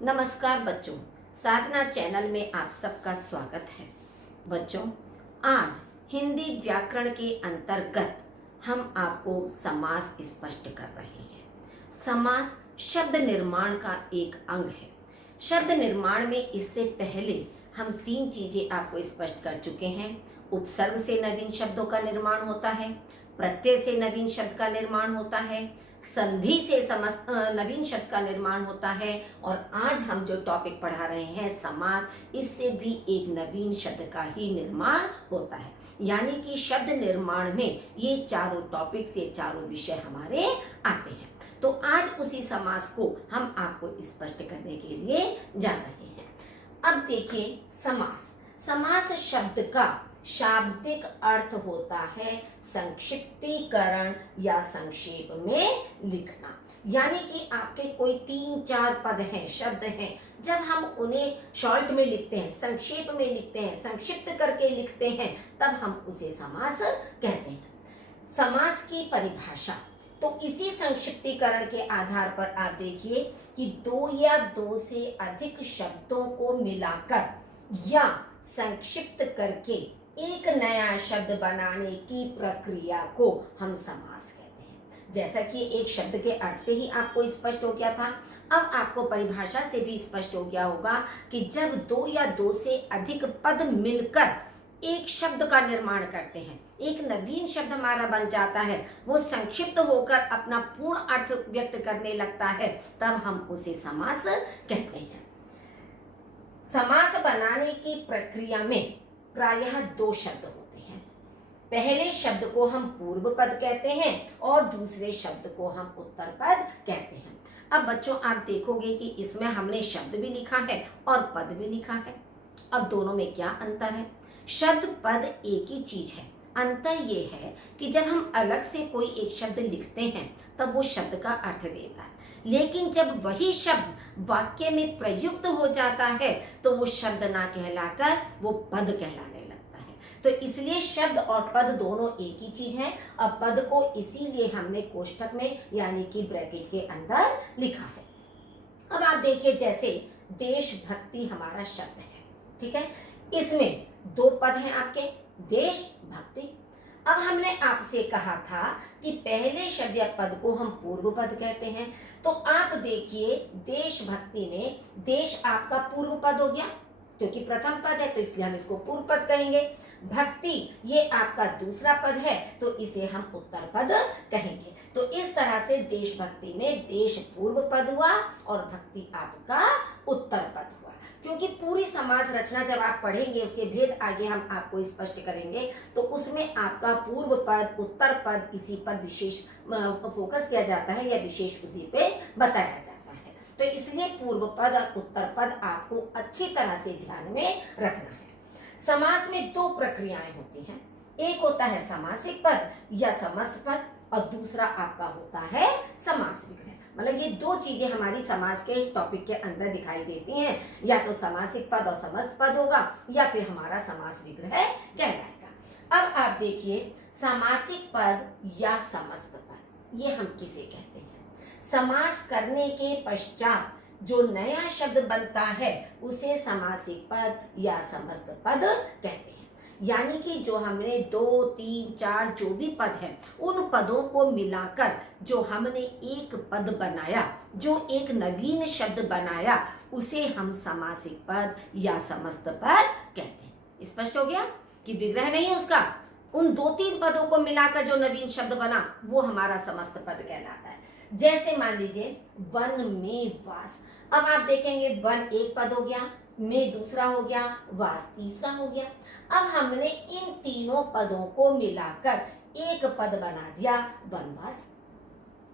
नमस्कार बच्चों, साधना चैनल में आप सबका स्वागत है। बच्चों, आज हिंदी व्याकरण के अंतर्गत हम आपको समास स्पष्ट कर रहे हैं। समास शब्द निर्माण का एक अंग है। शब्द निर्माण में इससे पहले हम 3 चीजें आपको स्पष्ट कर चुके हैं। उपसर्ग से नवीन शब्दों का निर्माण होता है, प्रत्यय से नवीन शब्द का निर्माण होता है, संधि से नवीन शब्द का निर्माण होता है, और आज हम जो टॉपिक पढ़ा रहे हैं समास, इससे भी एक नवीन शब्द का ही निर्माण होता है। यानी कि शब्द निर्माण में ये चारों टॉपिक्स, ये चारों विषय हमारे आते हैं। तो आज उसी समास को हम आपको स्पष्ट करने के लिए जा रहे हैं। अब देखिए, समास समास शब्द का शाब्दिक अर्थ होता है संक्षिप्तीकरण या संक्षेप में लिखना। यानी कि आपके कोई 3-4 पद हैं, शब्द हैं, जब हम उन्हें शॉर्ट में लिखते हैं, संक्षेप में लिखते हैं, संक्षिप्त करके लिखते हैं, तब हम उसे समास कहते हैं। समास की परिभाषा तो इसी संक्षिप्तीकरण के आधार पर आप देखिए कि 2 या 2 से अधिक शब्दों को मिलाकर या संक्षिप्त करके एक नया शब्द बनाने की प्रक्रिया को हम समास कहते हैं। जैसा कि एक शब्द के अर्थ से ही आपको स्पष्ट हो गया था, अब आपको परिभाषा से भी स्पष्ट हो गया होगा कि जब 2 या 2 से अधिक पद मिलकर एक शब्द का निर्माण करते हैं, एक नवीन शब्द हमारा बन जाता है, वो संक्षिप्त होकर अपना पूर्ण अर्थ व्यक्त करने लगता है, तब हम उसे समास कहते हैं। समास बनाने की प्रक्रिया में प्रायः 2 शब्द होते हैं। पहले शब्द को हम पूर्व पद कहते हैं और दूसरे शब्द को हम उत्तर पद कहते हैं। अब बच्चों, आप देखोगे कि इसमें हमने शब्द भी लिखा है और पद भी लिखा है। अब दोनों में क्या अंतर है? शब्द पद एक ही चीज है। अंतर ये है कि जब हम अलग से कोई एक शब्द लिखते हैं तब वो शब्द का अर्थ देता है, लेकिन जब वही शब्द वाक्य में प्रयुक्त हो जाता है तो वो शब्द ना कहलाकर वो पद कहलाने लगता है। तो इसलिए शब्द और पद दोनों एक ही चीज है। अब पद को इसीलिए हमने कोष्ठक में यानी कि ब्रैकेट के अंदर लिखा है। अब आप देखिए, जैसे देशभक्ति हमारा शब्द है, ठीक है, इसमें 2 पद हैं आपके, देश भक्ति। अब हमने आपसे कहा था कि पहले शब्द या पद को हम पूर्व पद कहते हैं। तो आप देखिए, देशभक्ति में देश आपका पूर्व पद हो गया क्योंकि प्रथम पद है, तो इसलिए हम इसको पूर्व पद कहेंगे। भक्ति ये आपका दूसरा पद है, तो इसे हम उत्तर पद कहेंगे। तो इस तरह से देशभक्ति में देश पूर्व पद हुआ और भक्ति आपका उत्तर पद हुआ। क्योंकि पूरी समास रचना जब आप पढ़ेंगे, उसके भेद आगे हम आपको स्पष्ट करेंगे, तो उसमें आपका पूर्व पद, उत्तर पद, इसी पर विशेष फोकस किया जाता है या विशेष उसी पे बताया जाता है। तो इसलिए पूर्व पद और उत्तर पद आपको अच्छी तरह से ध्यान में रखना है। समास में 2 प्रक्रियाएं होती हैं। एक होता है समासिक पद या समस्त पद और दूसरा आपका होता है समास विग्रह। मतलब ये 2 चीजें हमारी समास के टॉपिक के अंदर दिखाई देती हैं, या तो समासिक पद और समस्त पद होगा या फिर हमारा समास विग्रह कहलाएगा। अब आप देखिए, समासिक पद या समस्त पद ये हम किसे कहते हैं? समास करने के पश्चात जो नया शब्द बनता है उसे समासिक पद या समस्त पद कहते हैं। यानी कि जो हमने 2, 3, 4 जो भी पद हैं, उन पदों को मिलाकर जो हमने एक पद बनाया, जो एक नवीन शब्द बनाया, उसे हम समासिक पद या समस्त पद कहते हैं। स्पष्ट हो गया कि विग्रह नहीं उसका, उन 2-3 पदों को मिलाकर जो नवीन शब्द बना वो हमारा समस्त पद कहलाता है। जैसे मान लीजिए, वन में वास। अब आप देखेंगे, वन एक पद हो गया, में दूसरा हो गया, वास तीसरा हो गया। अब हमने इन तीनों पदों को मिलाकर एक पद बना दिया, वनवास,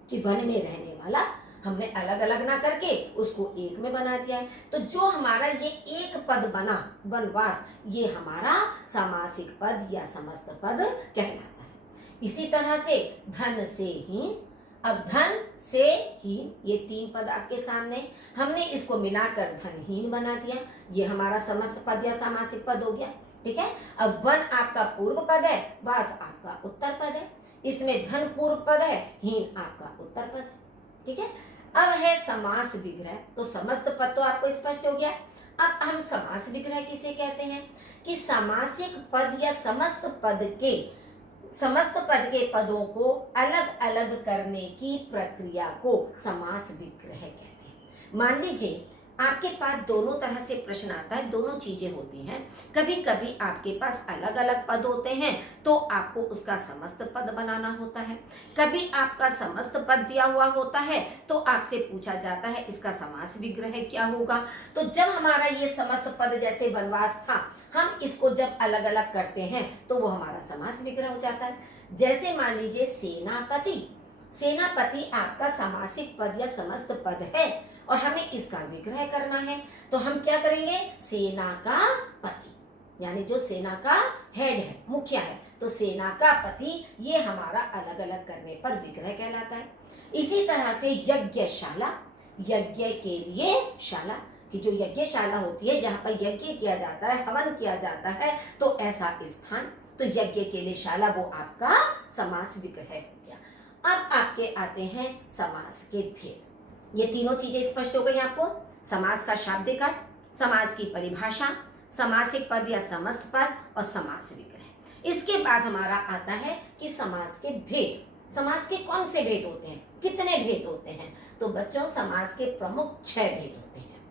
कि वन में रहने वाला। हमने अलग अलग ना करके उसको एक में बना दिया है। तो जो हमारा ये एक पद बना, वनवास, ये हमारा समासिक पद या समस्त पद कहलाता है। इसी तरह से धन से हीन। अब धन से हीन, ये 3 पद आपके सामने, हमने इसको मिलाकर धनहीन बना दिया, ये हमारा समस्त पद या समासिक पद हो गया, ठीक है। अब वन आपका पूर्व पद है, वास आपका उत्तर पद है, इसमें धन पूर्व पद है, हीन आपका उत्तर पद है, ठीक है। अब है समास विग्रह, तो समस्त पद तो आपको स्पष्ट हो गया। अब हम समास विग्रह किसे कहते हैं कि सामासिक पद या समस्त पद के पदों को अलग अलग करने की प्रक्रिया को समास विग्रह कहते हैं। मान लीजिए आपके पास दोनों तरह से प्रश्न आता है, दोनों चीजें होती हैं। कभी कभी आपके पास अलग अलग पद होते हैं तो आपको उसका समस्त पद बनाना होता है। कभी आपका समस्त पद दिया हुआ होता है तो आपसे पूछा जाता है इसका समास विग्रह क्या होगा। तो जब हमारा ये समस्त पद जैसे वनवास था, हम इसको जब अलग अलग करते हैं तो वो हमारा समास विग्रह हो जाता है। जैसे मान लीजिए सेनापति, सेनापति आपका सामासिक पद या समस्त पद है और हमें इसका विग्रह करना है, तो हम क्या करेंगे, सेना का पति, यानी जो सेना का हेड है, मुखिया है, तो सेना का पति, ये हमारा अलग अलग करने पर विग्रह कहलाता है। इसी तरह से यज्ञशाला, यज्ञ के लिए शाला, कि जो यज्ञशाला होती है जहां पर यज्ञ किया जाता है, हवन किया जाता है, तो ऐसा स्थान, तो यज्ञ के लिए शाला, वो आपका समास विग्रह हो गया। अब आपके आते हैं समास के भेद। ये तीनों चीजें स्पष्ट हो गई आपको। समास का शाब्दिक अर्थ, समास की परिभाषा, समासिक पद या समस्त पद और समास विग्रह। इसके बाद हमारा आता है कि समास के भेद। समास के कौन से भेद होते हैं, कितने भेद होते हैं? तो बच्चों समास के प्रमुख 6 भेद होते हैं।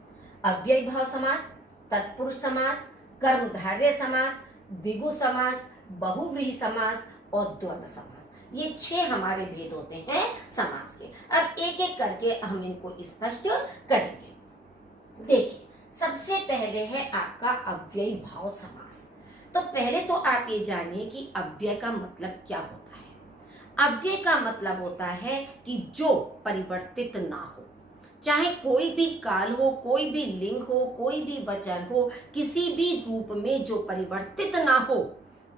अव्ययी भाव समास, तत्पुरुष समास, कर्मधारय समास, द्विगु समास, बहुव्रीहि समास और द्वंद्व समास। ये 6 हमारे भेद होते हैं समास के। अब एक एक करके हम इनको स्पष्ट करेंगे। देखिए, सबसे पहले है आपका अव्ययी भाव समास। तो पहले तो आप ये जानिए कि अव्यय का मतलब क्या होता है। अव्यय का मतलब होता है कि जो परिवर्तित ना हो, चाहे कोई भी काल हो, कोई भी लिंग हो, कोई भी वचन हो, किसी भी रूप में जो परिवर्तित ना हो,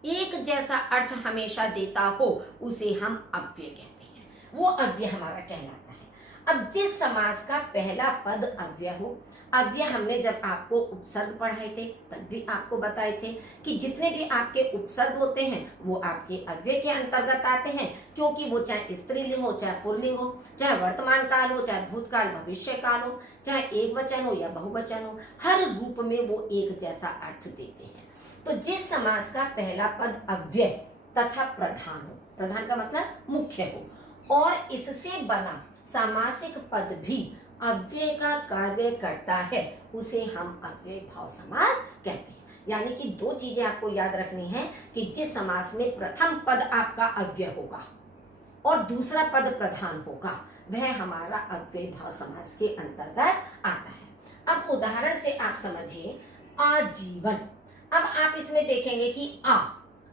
एक जैसा अर्थ हमेशा देता हो, उसे हम अव्यय कहते हैं। वो अव्यय हमारा कहलाता है। अब जिस समास का पहला पद अव्यय हो, अव्यय हमने जब आपको उपसर्ग पढ़ाए थे तब भी आपको बताए थे कि जितने भी आपके उपसर्ग होते हैं वो आपके अव्यय के अंतर्गत आते हैं, क्योंकि वो चाहे स्त्रीलिंग हो, चाहे पुल्लिंग हो, चाहे वर्तमान काल हो, चाहे भूतकाल भविष्य काल हो, चाहे एक वचन हो या बहुवचन हो, हर रूप में वो एक जैसा अर्थ देते हैं। तो जिस समास का पहला पद अव्यय तथा प्रधान हो, प्रधान का मतलब मुख्य हो, और इससे बना सामासिक पद भी अव्यय का कार्य करता है, उसे हम अव्ययी भाव समास कहते हैं। यानी कि 2 चीजें आपको याद रखनी है कि जिस समास में प्रथम पद आपका अव्यय होगा और दूसरा पद प्रधान होगा, वह हमारा अव्ययी भाव समास के अंतर्गत आता है। अब उदाहरण से आप समझिए, आजीवन। अब आप इसमें देखेंगे कि आ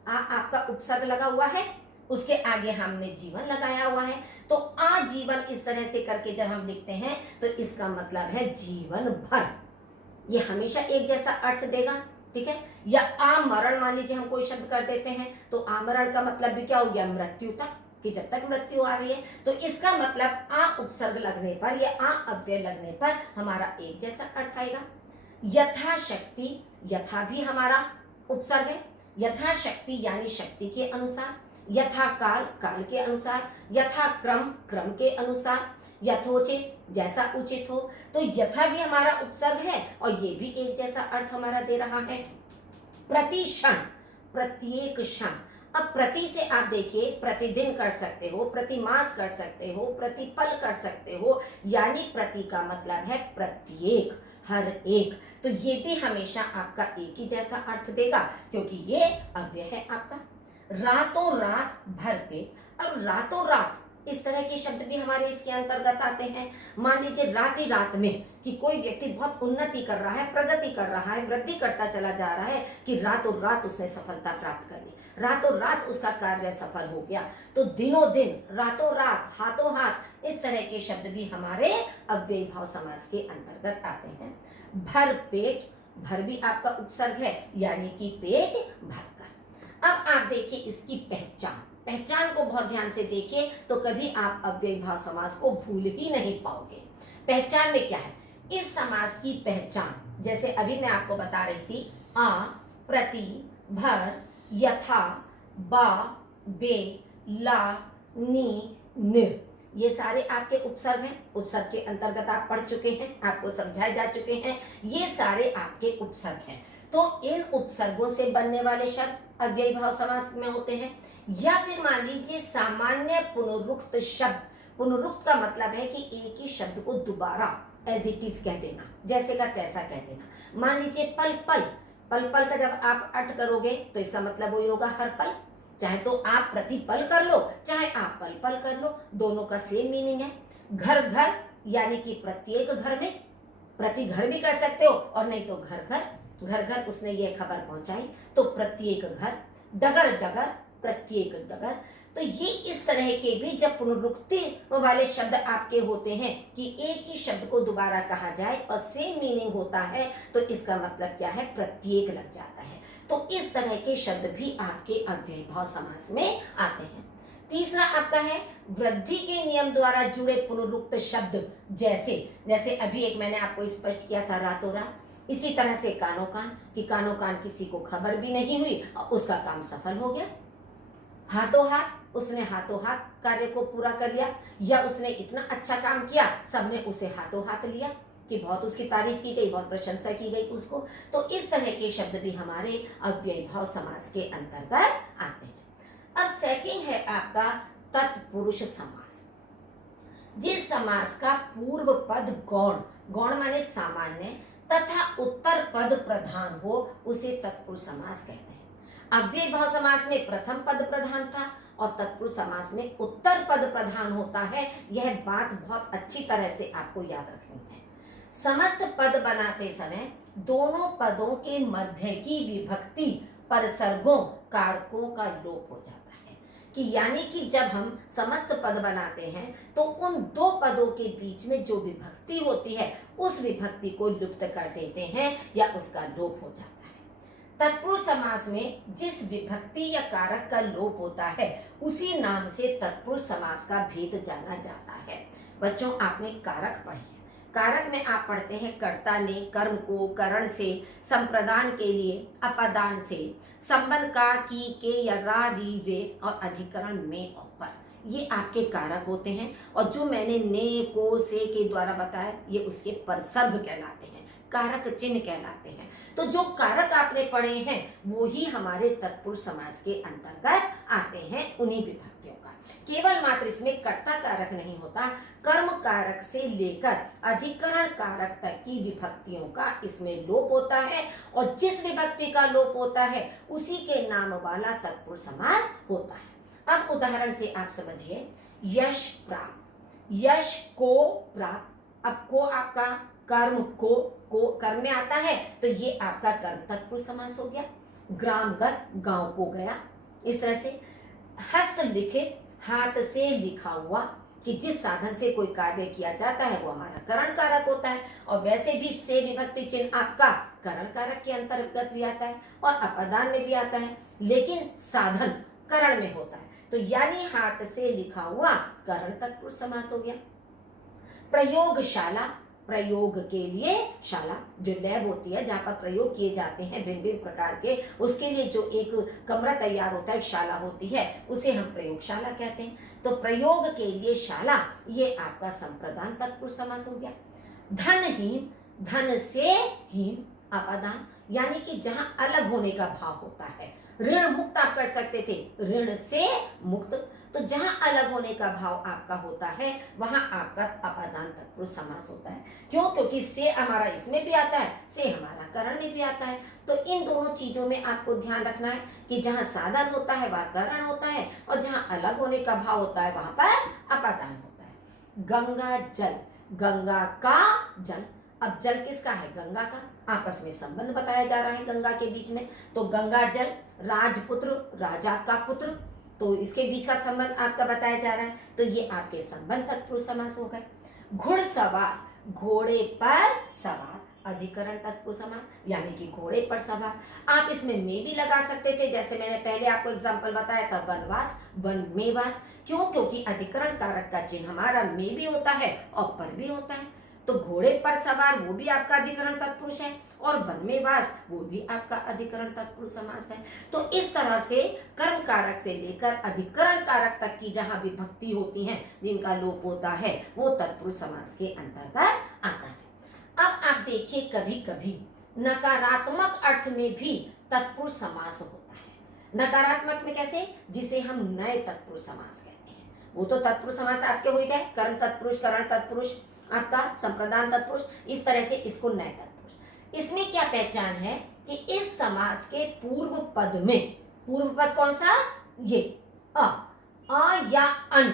आपका उपसर्ग लगा हुआ है, उसके आगे हमने जीवन लगाया हुआ है, तो आजीवन इस तरह से करके जब हम लिखते हैं तो इसका मतलब है जीवन भर। ये हमेशा एक जैसा अर्थ देगा, ठीक है। या आमरण, मान लीजिए हम कोई शब्द कर देते हैं तो आमरण का मतलब भी क्या हो गया, मृत्यु तक, कि जब तक मृत्यु आ रही है, तो इसका मतलब आ उपसर्ग लगने पर या आ अव्यय लगने पर हमारा एक जैसा अर्थ आएगा। यथाशक्ति, यथा भी हमारा उपसर्ग है, यथाशक्ति यानी शक्ति के अनुसार, यथा काल, काल के अनुसार, यथा क्रम, क्रम के अनुसार, यथोचित, जैसा उचित हो, तो यथा भी हमारा उपसर्ग है और ये भी एक जैसा अर्थ हमारा दे रहा है। प्रतिक्षण, प्रत्येक क्षण। अब प्रति से आप देखिए, प्रतिदिन कर सकते हो, प्रतिमास कर सकते हो, प्रतिपल कर सकते हो, यानी प्रति का मतलब है प्रत्येक, हर एक, तो ये भी हमेशा आपका एक ही जैसा अर्थ देगा क्योंकि ये अव्यय है आपका। रातों रात भरपेट। अब रातों रात इस तरह के शब्द भी हमारे इसके अंतर्गत आते हैं। मान लीजिए रात ही रात में कि कोई व्यक्ति बहुत उन्नति कर रहा है, प्रगति कर रहा है, वृद्धि करता चला जा रहा है, कि रातों रात उसने सफलता प्राप्त कर ली, रातों रात उसका कार्य सफल हो गया, तो दिनों दिन, रातों रात, हाथों हाथ, इस तरह के शब्द भी हमारे अव्ययी भाव समास के अंतर्गत आते हैं। भर पेट, भर भी आपका उपसर्ग है, यानी कि पेट भरकर। अब आप देखिए इसकी पहचान, पहचान को बहुत ध्यान से देखिए तो कभी आप अव्ययी भाव समास को भूल ही नहीं पाओगे। पहचान में क्या है, इस समास की पहचान, जैसे अभी मैं आपको बता रही थी, आ, प्रति, भर, यथा, बा, बे, ला, नी, नि, ये सारे आपके उपसर्ग हैं। उपसर्ग के अंतर्गत आप पढ़ चुके हैं, आपको समझाए जा चुके हैं, ये सारे आपके उपसर्ग हैं। तो इन उपसर्गों से बनने वाले शब्द अव्ययी भाव समास में होते हैं। या फिर मान लीजिए सामान्य पुनरुक्त शब्द। पुनरुक्त का मतलब है कि एक ही शब्द को दोबारा एज इट इज कह देना, जैसे का तैसा कह देना। मान लीजिए पल पल, पल पल का जब आप अर्थ करोगे तो इसका मतलब वही होगा हर पल। चाहे तो आप प्रतिपल कर लो, चाहे आप पल पल कर लो, दोनों का सेम मीनिंग है। घर घर यानी कि प्रत्येक घर में, प्रति घर भी कर सकते हो, और नहीं तो घर घर। घर घर उसने ये खबर पहुंचाई तो प्रत्येक घर। डगर डगर प्रत्येक डगर। तो ये इस तरह के भी जब पुनरुक्ति वाले शब्द आपके होते हैं कि एक ही शब्द को दोबारा कहा जाए और सेम मीनिंग होता है, तो इसका मतलब क्या है, प्रत्येक लग जाता है। तो इस तरह के शब्द भी आपके अव्ययी भाव समास में आते हैं। तीसरा आपका है वृद्धि के नियम द्वारा जुड़े पुनरुक्त शब्द। जैसे जैसे अभी एक मैंने आपको स्पष्ट किया था रातों रात, इसी तरह से कानो कान, कि कानो कान किसी को खबर भी नहीं हुई और उसका काम सफल हो गया। हाथों हाथ, उसने हाथों हाथ कार्य को पूरा कर लिया, या उसने इतना अच्छा काम किया सबने उसे हाथों हाथ लिया कि बहुत उसकी तारीफ की गई, बहुत प्रशंसा की गई उसको। तो इस तरह के शब्द भी हमारे अव्ययी भाव समास के अंतर्गत आते हैं। अब सेकंड है आपका तत्पुरुष समास। जिस समास का पूर्व पद गौण, गौण माने सामान्य, तथा उत्तर पद प्रधान हो उसे तत्पुरुष समास कहते हैं। अव्ययी भाव समास में प्रथम पद प्रधान था और तत्पुरुष समास में उत्तर पद प्रधान होता है। यह बात बहुत अच्छी तरह से आपको याद रखनी है। समस्त पद बनाते समय दोनों पदों के मध्य की विभक्ति परसर्गों कारकों का लोप हो जाता है। कि यानी कि जब हम समस्त पद बनाते हैं तो उन दो पदों के बीच में जो विभक्ति होती है उस विभक्ति को लुप्त कर देते हैं या उसका लोप हो जाता है। तत्पुरुष समास में जिस विभक्ति या कारक का लोप होता है उसी नाम से तत्पुरुष समास का भेद जाना जाता है। बच्चों आपने कारक पढ़ी है। कारक में आप पढ़ते हैं कर्ता ने कर्म को करण से, संप्रदान के लिए अपदान से, संबंध का की के या रा री रे और अधिकरण में और पर, ये आपके कारक होते हैं। और जो मैंने ने को से के द्वारा बताया ये उसके परसर्ग कहलाते हैं, कारक चिन्ह कहलाते हैं। तो जो कारक आपने पढ़े हैं वो ही हमारे तत्पुरुष समास के अंतर्गत आते हैं, उन्हीं विभक्तियों का। केवल मात्र इसमें कर्ता कारक नहीं होता, कर्म कारक से लेकर अधिकरण कारक तक की विभक्तियों का इसमें लोप होता है, और जिस विभक्ति का लोप होता है उसी के नाम वाला तत्पुरुष समास होता है। अब उदाहरण से आप समझिए, यश प्राप्त, यश को प्राप्त। अब को आपका कर्म को कर्म में आता है तो ये आपका कर्म तत्पुरुष समास हो गया। ग्रामगत, गांव को गया। इस तरह से हस्तलिखित, हाथ से लिखा हुआ, कि जिस साधन से कोई कार्य किया जाता है वो हमारा करण कारक होता है। और वैसे भी से विभक्ति चिन्ह आपका करण कारक के अंतर्गत भी आता है और अपदान में भी आता है, लेकिन साधन करण में होता है। तो यानी हाथ से लिखा हुआ करण तत्पुरुष समास हो गया। प्रयोगशाला, प्रयोग के लिए शाला, जो लैब होती है जहाँ पर प्रयोग किए जाते हैं भिन्न भिन्न प्रकार के, उसके लिए जो एक कमरा तैयार होता है, शाला होती है, उसे हम प्रयोगशाला कहते हैं। तो प्रयोग के लिए शाला ये आपका संप्रदान तत्पुरुष समास हो गया। धनहीन, धन से हीन अपदान, यानी कि जहां अलग होने का भाव होता है। ऋण मुक्त आप कर सकते थे, ऋण से मुक्त, तो जहां अलग होने का भाव आपका होता है वहां आपका अपदान तत्पुरुष समास होता है। क्यों? क्योंकि से हमारा इसमें भी आता है, से हमारा करण में भी आता है। तो इन दोनों चीजों में आपको ध्यान रखना है कि जहां साधन होता है वहां करण होता है, और जहां अलग होने का भाव होता है वहां पर अपदान होता है। गंगा जल, गंगा का जल। अब जल किसका है? गंगा का। आपस में संबंध बताया जा रहा है गंगा के बीच में। तो गंगा जल, राजपुत्र, राजा का पुत्र, तो इसके बीच का संबंध आपका बताया जा रहा है। तो ये आपके संबंध तत्पुरुष समास हो गए। घुड़सवार, घोड़े पर सवार, अधिकरण तत्पुरुष समास, यानी कि घोड़े पर सवार। आप इसमें में भी लगा सकते थे, जैसे मैंने पहले आपको एग्जांपल बताया था, वनवास, वन में वास। क्यों? क्योंकि अधिकरण कारक का चिन्ह हमारा में भी होता है और पर भी होता है। तो घोड़े पर सवार वो भी आपका अधिकरण तत्पुरुष है, और वन में वास वो भी आपका अधिकरण तत्पुरुष समास है। तो इस तरह से कर्म कारक से लेकर अधिकरण कारक तक की जहां विभक्ति होती है, जिनका लोप होता है, वो तत्पुरुष समास के अंतर्गत आता है। अब आप देखिए, कभी कभी नकारात्मक अर्थ में भी तत्पुरुष समास होता है। नकारात्मक में कैसे? जिसे हम नए तत्पुरुष समास कहते हैं। वो तो तत्पुरुष समास आपके हो गए, कर्म तत्पुरुष, करण तत्पुरुष, आपका संप्रदान तत्पुरुष, इस तरह से इसको नए तत्पुरुष। इसमें क्या पहचान है कि इस समास के पूर्व पद में, पूर्व पद कौन सा? ये अ या अन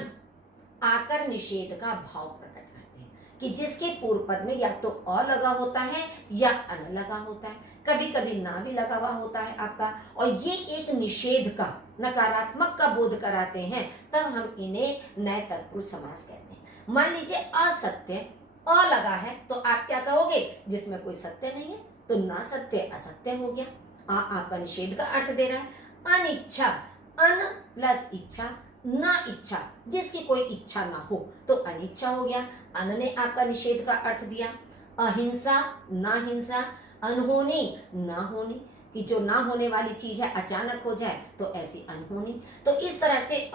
आकर निषेध का भाव प्रकट करते हैं, कि जिसके पूर्व पद में या तो अ लगा होता है या अन लगा होता है, कभी कभी ना भी लगा हुआ होता है आपका, और ये एक निषेध का, नकारात्मक का बोध कराते हैं, तब हम इन्हें नए तत्पुरुष समास कहते हैं। मान लीजिए असत्य अ लगा है, तो आप क्या कहोगे? जिसमें कोई सत्य नहीं है, तो ना सत्य असत्य हो गया। आपका निषेध का अर्थ दे रहा है। अनिच्छा, अन प्लस इच्छा, ना इच्छा, जिसकी कोई इच्छा ना हो, तो अनिच्छा हो गया। अन ने आपका निषेध का अर्थ दिया। अहिंसा, ना हिंसा, अनहोनी, ना होनी, कि जो ना होने वाली चीज है अचानक हो जाए, तो ऐसी अनहोनी। तो इस तरह से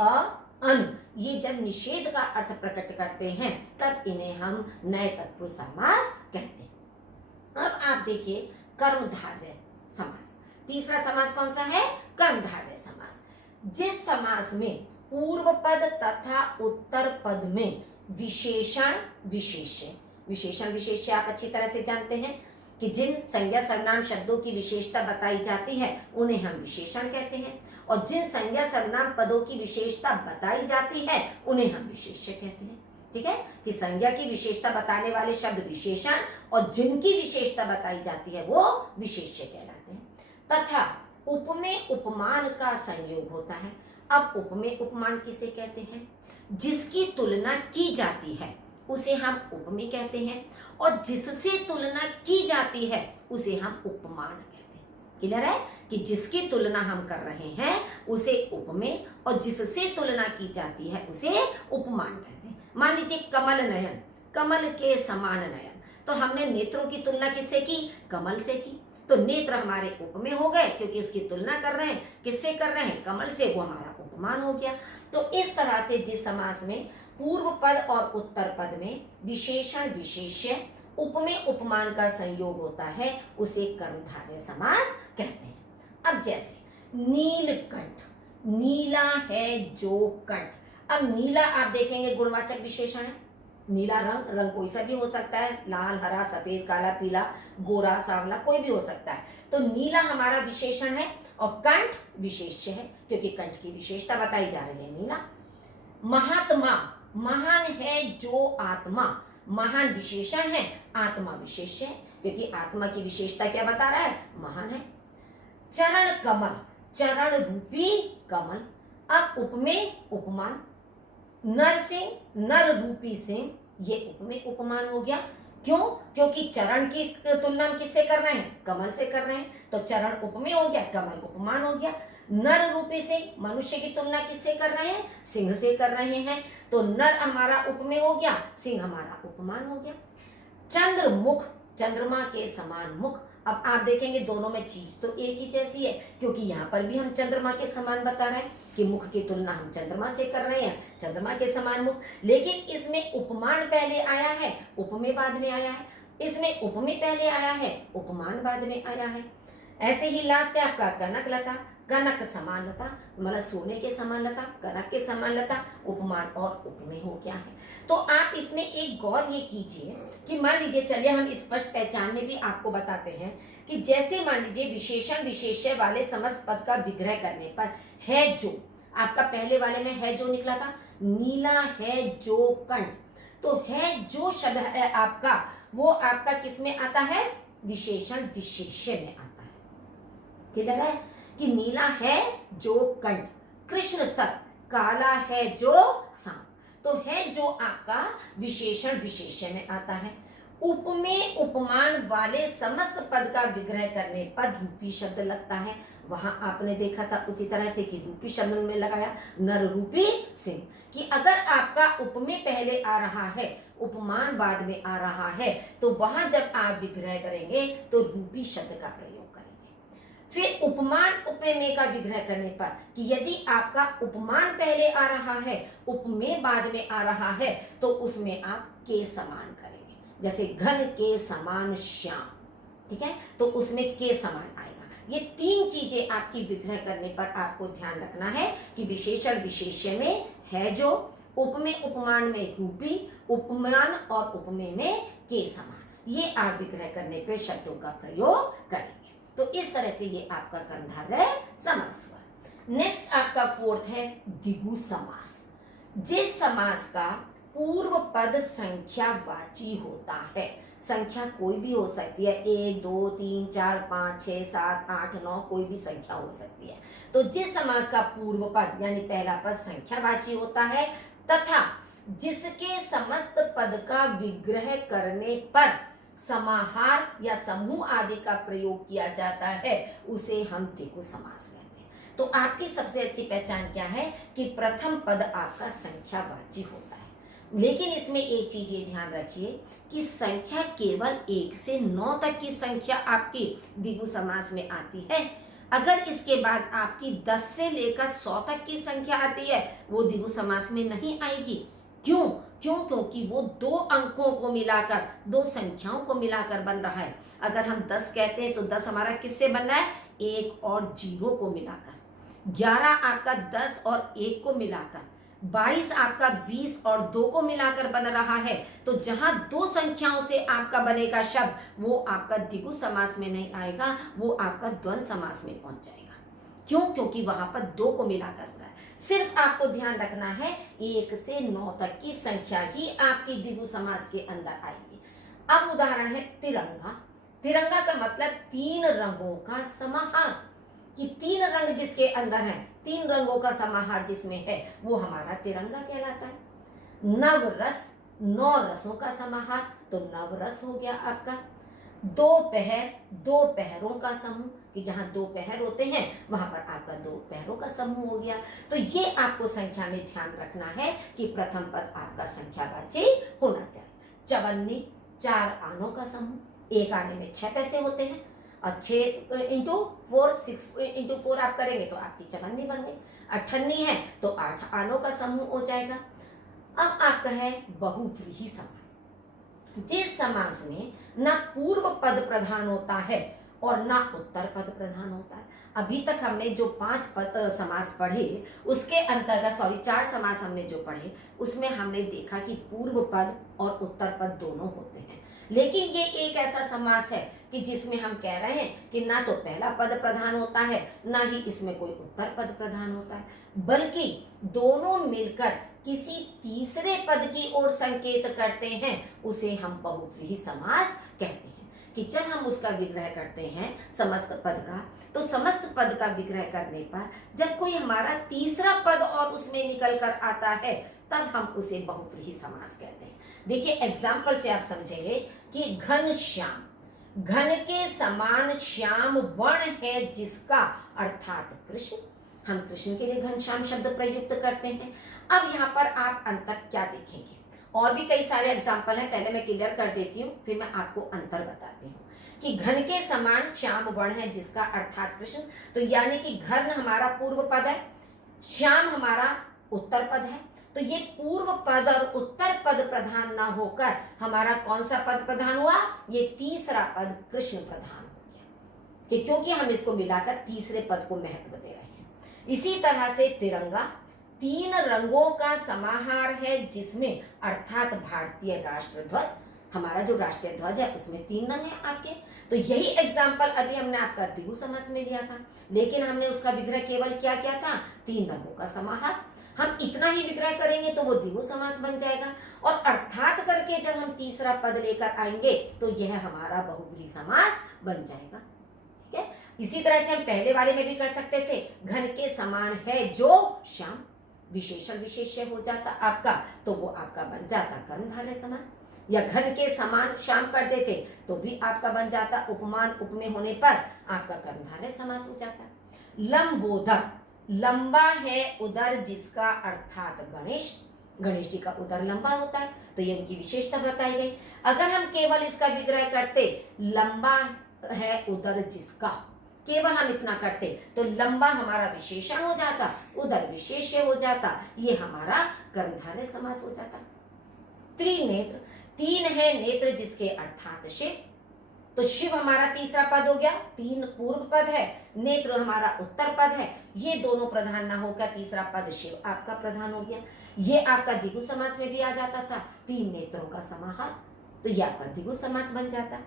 अन ये जब निषेध का अर्थ प्रकट करते हैं, तब इन्हें हम नए तत्पुरुष समास कहते हैं। अब आप देखिए कर्मधारय समास। तीसरा समास कौन सा है? कर्मधारय समास। जिस समास में पूर्व पद तथा उत्तर पद में विशेषण विशेष्य, विशेषण विशेष्य आप अच्छी तरह से जानते हैं कि जिन संज्ञा सर्वनाम शब्दों की विशेषता बताई जाती है, उन्हें हम विशेषण कहते हैं, और जिन संज्ञा सर्वनाम पदों की विशेषता बताई जाती है, उन्हें हम विशेष्य कहते हैं। ठीक है, कि संज्ञा की विशेषता बताने वाले शब्द विशेषण, और जिनकी विशेषता बताई जाती है वो विशेष्य कहलाते हैं। तथा उपमेय उपमान का संयोग होता है। अब उपमेय उपमान किसे कहते हैं? जिसकी तुलना की जाती है उसे हम उपमेय कहते हैं, और जिससे तुलना की जाती है उसे हम उपमान कहते हैं। क्लियर है? कि जिसकी तुलना हम कर रहे हैं उसे उपमेय, और जिससे तुलना की जाती है उसे उपमान कहते हैं। मान लीजिए कमल नयन, कमल के समान नयन, तो हमने नेत्रों की तुलना किससे की? कमल से की, तो नेत्र हमारे उपमेय हो गए, क्योंकि उसकी तुलना कर रहे हैं, किससे कर रहे हैं? कमल से, वो हमारा उपमान हो गया। तो इस तरह से जिस समास में पूर्व पद और उत्तर पद में विशेषण विशेष्य उपमेय उपमान का संयोग होता है, उसे कर्मधारय समास कहते हैं। अब जैसे नीलकंठ, नीला है जो कंठ। अब नीला आप देखेंगे गुणवाचक विशेषण है। नीला रंग, रंग कोई सा भी हो सकता है, लाल, हरा, सफेद, काला, पीला, गोरा, सांवला, कोई भी हो सकता है। तो नीला हमारा विशेषण है, और कंठ विशेष्य है, क्योंकि कंठ की विशेषता बताई जा रही है नीला। महात्मा, महान है जो आत्मा, महान विशेषण है, आत्मा विशेष्य है, क्योंकि आत्मा की विशेषता क्या बता रहा है? महान है। चरण कमल, चरण रूपी कमल। अब उपमेय उपमान, नरसिंह, नर रूपी सिंह, ये उपमेय उपमान हो गया। क्यों? क्योंकि चरण की तुलना हम किससे कर रहे हैं? कमल से कर रहे हैं, तो चरण उपमेय हो गया, कमल उपमान हो गया। नर रूपी सिंह, मनुष्य की तुलना किससे कर रहे हैं? सिंह से कर रहे हैं, तो नर हमारा उपमेय हो गया, सिंह हमारा उपमान हो गया। चंद्रमुख, चंद्रमा के समान मुख। अब आप देखेंगे दोनों में चीज तो एक ही जैसी है, क्योंकि यहाँ पर भी हम चंद्रमा के समान बता रहे हैं कि मुख की तुलना हम चंद्रमा से कर रहे हैं, चंद्रमा के समान मुख। लेकिन इसमें उपमान पहले आया है, उपमेय बाद में आया है। इसमें उपमेय पहले आया है, उपमान बाद में आया है। ऐसे ही लास्ट है आपका कनक लता, कनक समान लता, मतलब सोने के समान लता, कनक के समान लता, उपमान और उपमेय हो गया है। तो आप इसमें एक गौर ये कीजिए कि मान लीजिए, चलिए हम स्पष्ट पहचान में भी आपको बताते हैं कि जैसे मान लीजिए विशेषण विशेष्य वाले समस्त पद का विग्रह करने पर है जो, आपका पहले वाले में है जो निकला था, नीला है जो कंठ, तो है जो शब्द है आपका, वो आपका किस में आता है? विशेषण विशेष्य में आता है। क्लियर है? कि नीला है जो कंठ, कृष्ण सर, काला है जो सांप, तो है जो आपका विशेषण विशेष्य में आता है। उपमेय उपमान वाले समस्त पद का विग्रह करने पर रूपी शब्द लगता है। वहां आपने देखा था उसी तरह से कि रूपी शब्द में लगाया नर रूपी सिंह, कि अगर आपका उपमेय पहले आ रहा है उपमान बाद में आ रहा है, तो वहां जब आप विग्रह करेंगे तो रूपी शब्द का प्रयोग करेंगे। फिर उपमान उपमेय का विग्रह करने पर कि यदि आपका उपमान पहले आ रहा है, उपमेय बाद में आ रहा है, तो उसमें आप के समान करेंगे। जैसे घन के समान श्याम, ठीक है, तो उसमें के समान आएगा। ये तीन चीजें आपकी विग्रह करने पर आपको ध्यान रखना है कि विशेषण विशेष्य में है जो, उपमेय उपमान में रूपी, उपमान और उपमेय में के समान, ये आप विग्रह करने पर शब्दों का प्रयोग करेंगे। तो इस तरह से ये आपका कर्मधारय समास हुआ। नेक्स्ट आपका फोर्थ है द्विगु समास। जिस समास का पूर्व पद संख्यावाची होता है, संख्या कोई भी हो सकती है, 1 2 3 4 5 6 7 8 9, कोई भी संख्या हो सकती है। तो जिस समास का पूर्व पद यानी पहला पद संख्यावाची होता है तथा जिसके समस्त पद का विग्रह करने पर समाहार या समूह आदि का प्रयोग किया जाता है, उसे हम द्विगु समास कहते हैं। तो आपकी सबसे अच्छी पहचान क्या है कि प्रथम पद आपका संख्यावाची होता है। लेकिन इसमें एक चीज ये ध्यान रखिए कि संख्या केवल 1 से 9 तक की संख्या आपकी द्विगु समास में आती है। अगर इसके बाद आपकी 10 से लेकर 100 तक की संख्या आती है, वो द्विगु समास में नहीं आएगी। क्यों? क्योंकि वो 2 अंकों को मिलाकर, 2 संख्याओं को मिलाकर बन रहा है। अगर हम 10 कहते हैं तो 10 हमारा किससे बन रहा है? 1 और 0 को मिलाकर। 11 आपका 10 और 1 को मिलाकर। 22 आपका 20 और 2 को मिलाकर बन रहा है। तो जहां 2 संख्याओं से आपका बनेगा शब्द, वो आपका द्विगु समास में नहीं आएगा, वो आपका द्वंद्व समास में पहुंच जाएगा। क्यों? क्योंकि वहां पर 2 को मिलाकर हो रहा है। सिर्फ आपको ध्यान रखना है 1 से 9 तक की संख्या ही आपकी द्विगु समास के अंदर आएगी। अब उदाहरण है तिरंगा। तिरंगा का मतलब 3 रंगों का समाहार, कि 3 रंग जिसके अंदर है, 3 रंगों का समाहार जिसमें है, वो हमारा तिरंगा कहलाता है। नव रस, 9 रसों का समाहार, तो नव रस हो गया आपका। 2 पहर, 2 पहरों का समूह, कि जहां 2 पहर होते हैं वहां पर आपका 2 पहरों का समूह हो गया। तो ये आपको संख्या में ध्यान रखना है कि प्रथम पद आपका संख्यावाची होना चाहिए। चवन्नी, 4 आनों का समूह, 1 आने में 6 पैसे होते हैं और 6 इंटू 4, 6 इंटू 4 आप करेंगे तो आपकी चवन्नी बन गई। अठन्नी है तो 8 आनों का समूह हो जाएगा। अब आपका है बहुव्रीहि समास। जिस समास में ना पूर्व पद प्रधान होता है और ना उत्तर पद प्रधान होता है। अभी तक हमने जो 5 समास पढ़े उसके अंतर्गत, 4 समास हमने जो पढ़े उसमें हमने देखा कि पूर्व पद और उत्तर पद दोनों होते हैं। लेकिन ये एक ऐसा समास है कि जिसमें हम कह रहे हैं कि ना तो पहला पद प्रधान होता है, ना ही इसमें कोई उत्तर पद प्रधान होता है, बल्कि दोनों मिलकर किसी तीसरे पद की ओर संकेत करते हैं, उसे हम बहुव्रीहि समास कहते हैं। कि जब हम उसका विग्रह करते हैं समस्त पद का, तो समस्त पद का विग्रह करने पर जब कोई हमारा तीसरा पद और उसमें निकल कर आता है, तब हम उसे बहुव्रीहि समास कहते हैं। देखिए एग्जाम्पल से आप समझेंगे कि घन श्याम, घन के समान श्याम वर्ण है जिसका, अर्थात कृष्ण। हम कृष्ण के लिए घनश्याम शब्द प्रयुक्त करते हैं। अब यहाँ पर आप अंतर क्या देखेंगे? और भी कई सारे एग्जाम्पल हैं, पहले मैं क्लियर कर देती हूँ, फिर मैं आपको अंतर बताती हूँ। कि घन के समान श्याम वर्ण है जिसका, अर्थात कृष्ण, तो यानी कि घन हमारा पूर्व पद है, श्याम हमारा उत्तर पद है। तो ये पूर्व पद और उत्तर पद प्रधान ना होकर हमारा कौन सा पद प्रधान हुआ? ये तीसरा पद कृष्ण प्रधान हो गया, कि क्योंकि हम इसको मिलाकर तीसरे पद को महत्व दे रहे हैं। इसी तरह से तिरंगा 3 रंगों का समाहार है जिसमें, अर्थात भारतीय राष्ट्र ध्वज, हमारा जो राष्ट्रीय ध्वज है उसमें 3 रंग हैं आपके। तो यही एग्जाम्पल अभी हमने आपका द्विगु समास में लिया था, लेकिन हमने उसका विग्रह केवल क्या किया था? 3 रंगों का समाहार। हम इतना ही विग्रह करेंगे तो वो द्विगु समास बन जाएगा, और अर्थात करके जब हम तीसरा पद लेकर आएंगे तो यह हमारा बहुव्रीहि समास बन जाएगा। ठीक है, इसी तरह से हम पहले वाले में भी कर सकते थे, घन के समान है जो श्याम, विशेषण विशेष्य हो जाता आपका, तो वो आपका बन जाता कर्मधारय समान। या घन के समान श्याम कर देते तो भी आपका बन जाता उपमान उपमेय होने पर आपका कर्मधारय समास हो जाता। लंबोदर, लंबा है उदर जिसका, अर्थात गणेश। गणेश जी का उदर लंबा होता है, तो ये उनकी विशेषता बताई गई। अगर हम केवल इसका विग्रह करते, लंबा है उदर जिसका, केवल हम इतना करते तो लंबा हमारा विशेषण हो जाता, उदर विशेष्य हो जाता, ये हमारा कर्मधारय समास हो जाता। त्रिनेत्र, तीन है नेत्र जिसके अर्थात शिव, तो शिव हमारा तीसरा पद हो गया, तीन पूर्व पद है, नेत्र हमारा उत्तर पद है, ये दोनों प्रधान ना होकर तीसरा पद शिव आपका प्रधान हो गया। ये आपका द्विगु समास में भी आ जाता था, तीन नेत्रों का समाहार, तो ये आपका द्विगु समास बन जाता।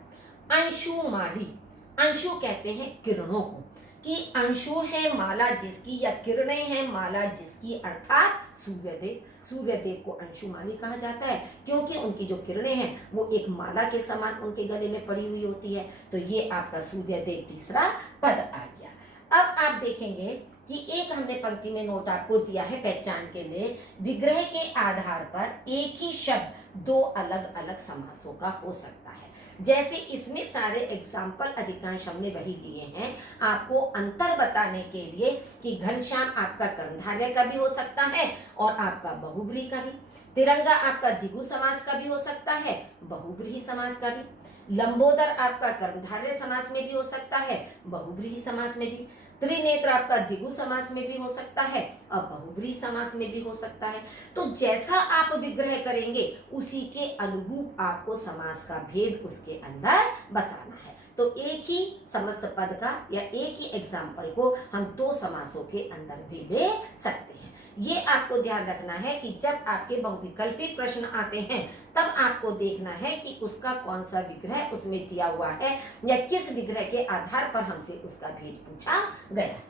अंशुमाली, अंशु कहते हैं किरणों को, कि अंशु है माला जिसकी या किरणें हैं माला जिसकी, अर्थात सूर्यदेव। सूर्यदेव को अंशुमाली कहा जाता है क्योंकि उनकी जो किरणें हैं वो एक माला के समान उनके गले में पड़ी हुई होती है, तो ये आपका सूर्यदेव तीसरा पद आ गया। अब आप देखेंगे कि एक हमने पंक्ति में नोट आपको दिया है पहचान के लिए, विग्रह के आधार पर एक ही शब्द दो अलग अलग समासों का हो सकता है। जैसे इसमें सारे एग्जाम्पल अधिकांश हमने वही लिए हैं आपको अंतर बताने के लिए कि घनश्याम आपका कर्मधारय का भी हो सकता है और आपका बहुव्रीहि का भी, तिरंगा आपका द्विगु समास का भी हो सकता है, बहुव्रीहि समास का भी, लंबोदर आपका कर्मधारय समास में भी हो सकता है, बहुव्रीहि समास में भी, त्रिनेत्र आपका द्विगु समास में भी हो सकता है और बहुव्रीहि समास में भी हो सकता है। तो जैसा आप विग्रह करेंगे उसी के अनुरूप आपको समास का भेद उसके अंदर बताना है। तो एक ही समस्त पद का या एक ही एग्जाम्पल को हम दो समासों के अंदर भी ले सकते हैं। ये आपको ध्यान रखना है कि जब आपके बहुविकल्पी प्रश्न आते हैं तब आपको देखना है कि उसका कौन सा विग्रह उसमें दिया हुआ है या किस विग्रह के आधार पर हमसे उसका भेद पूछा गया है।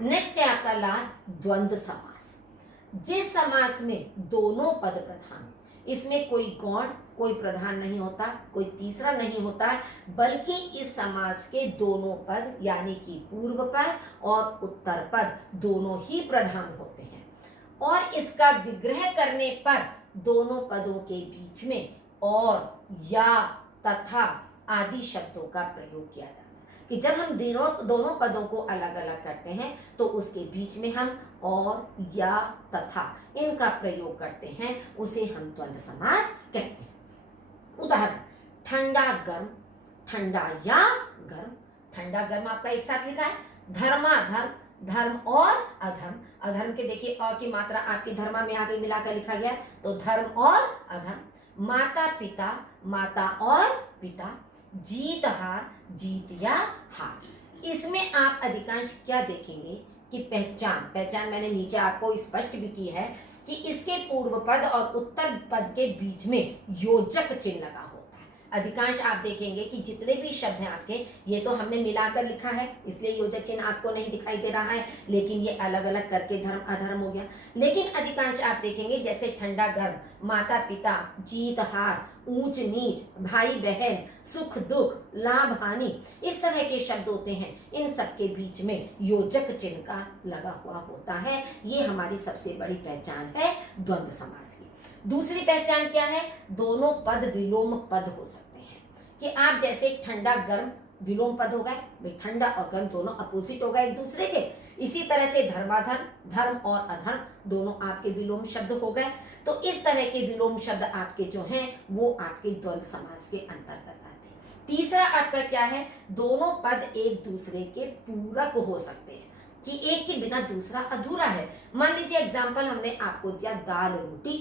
नेक्स्ट है आपका लास्ट, द्वंद्व समास। जिस समास में दोनों पद प्रधान, इसमें कोई गौण, कोई प्रधान नहीं होता, कोई तीसरा नहीं होता, बल्कि इस समास के दोनों पद यानी कि पूर्व पद और उत्तर पद दोनों ही प्रधान होते हैं और इसका विग्रह करने पर दोनों पदों के बीच में और, या, तथा आदि शब्दों का प्रयोग किया जाता है। कि जब हम दोनों पदों को अलग अलग करते हैं तो उसके बीच में हम और, या, तथा इनका प्रयोग करते हैं, उसे हम द्वंद्व समास कहते हैं। उदाहरण, ठंडा गर्म, ठंडा या गर्म, ठंडा गर्म आपका एक साथ लिखा है, धर्माधर्म, धर्म और अधर्म, अधर्म के देखिए अ की मात्रा आपकी धर्मा में आगे मिलाकर लिखा गया, तो धर्म और अधर्म, माता पिता, माता और पिता, जीत हार, जीत या हार। इसमें आप अधिकांश क्या देखेंगे कि पहचान मैंने नीचे आपको स्पष्ट भी की है कि इसके पूर्व पद और उत्तर पद के बीच में योजक चिन्ह लगा होता है। अधिकांश आप देखेंगे कि जितने भी शब्द हैं आपके, ये तो हमने मिलाकर लिखा है इसलिए योजक चिन्ह आपको नहीं दिखाई दे रहा है, लेकिन ये अलग अलग करके धर्म अधर्म हो गया। लेकिन अधिकांश आप देखेंगे जैसे ठंडा गर्म, माता पिता, जीत हार, ऊंच नीच, भाई बहन, सुख दुख, लाभ हानि, इस तरह के शब्द होते हैं, इन सब के बीच में योजक चिन्ह का लगा हुआ होता है। ये हमारी सबसे बड़ी पहचान है द्वंद्व समास की। दूसरी पहचान क्या है, दोनों पद विलोम पद हो सकते हैं, कि आप जैसे ठंडा गर्म विलोम पद हो गए, भाई ठंडा और गर्म दोनों अपोजिट हो गए एक दूसरे के, इसी तरह से धर्माधर्म, धर्म और अधर्म दोनों आपके विलोम शब्द हो गए। तो इस तरह के विलोम शब्द आपके जो हैं वो आपके द्वंद्व समास के अंतर्गत आते हैं। तीसरा आपका क्या है, दोनों पद एक दूसरे के पूरक हो सकते हैं, कि एक के बिना दूसरा अधूरा है। मान लीजिए एग्जाम्पल हमने आपको दिया दाल रोटी,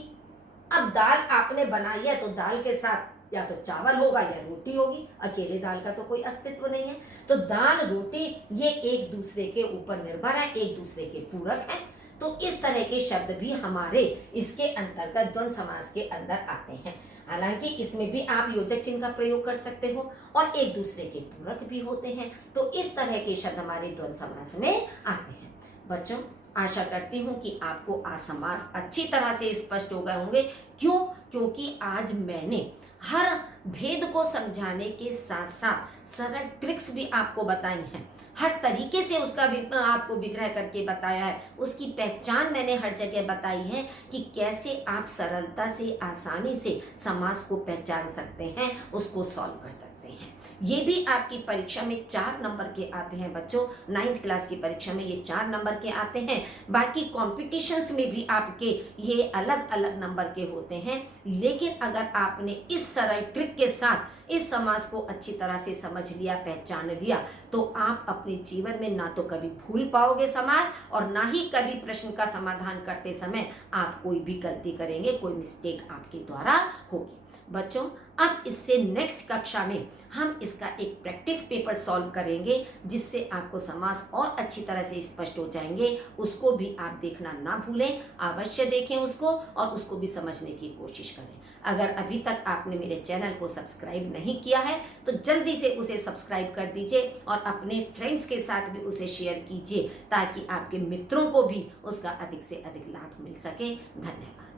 अब दाल आपने बनाई है तो दाल के साथ या तो चावल होगा या रोटी होगी, अकेले दाल का तो कोई अस्तित्व नहीं है। तो दाल रोटी ये एक दूसरे के ऊपर निर्भर है, एक दूसरे के पूरक है। तो इस तरह के शब्द भी हमारे इसके अंतर्गत द्वंद्व समास के अंदर आते हैं। हालांकि इसमें भी आप योजक चिन्ह का प्रयोग कर सकते हो और एक दूसरे के पूरक भी होते हैं। तो इस तरह के शब्द हमारे द्वंद्व समास में आते हैं। बच्चों, आशा करती हूँ कि आपको आज समास अच्छी तरह से स्पष्ट हो गए होंगे। क्यों? क्योंकि आज मैंने हर भेद को समझाने के साथ साथ सरल ट्रिक्स भी आपको बताई हैं, हर तरीके से उसका भी आपको विग्रह करके बताया है, उसकी पहचान मैंने हर जगह बताई है कि कैसे आप सरलता से आसानी से समास को पहचान सकते हैं, उसको सॉल्व कर सकते हैं। हैं। ये भी आपकी परीक्षा में 4 नंबर के आते हैं बच्चों। 9th क्लास की परीक्षा में ये 4 नंबर के आते हैं। बाकी कॉम्पिटिशन्स में भी आपके ये अलग अलग नंबर के होते हैं। लेकिन अगर आपने इस सरल ट्रिक के साथ इस समास को अच्छी तरह से समझ लिया, पहचान लिया, तो आप अपने जीवन में ना तो कभी भूल पाओगे समास और ना ही कभी प्रश्न का समाधान करते समय आप कोई भी गलती करेंगे, कोई मिस्टेक आपके द्वारा होगी। बच्चों, अब इससे नेक्स्ट कक्षा में हम इसका एक प्रैक्टिस पेपर सॉल्व करेंगे, जिससे आपको समास और अच्छी तरह से स्पष्ट हो जाएंगे। उसको भी आप देखना ना भूलें, अवश्य देखें उसको और उसको भी समझने की कोशिश करें। अगर अभी तक आपने मेरे चैनल को सब्सक्राइब नहीं किया है तो जल्दी से उसे सब्सक्राइब कर दीजिए और अपने फ्रेंड्स के साथ भी उसे शेयर कीजिए, ताकि आपके मित्रों को भी उसका अधिक से अधिक लाभ मिल सके। धन्यवाद।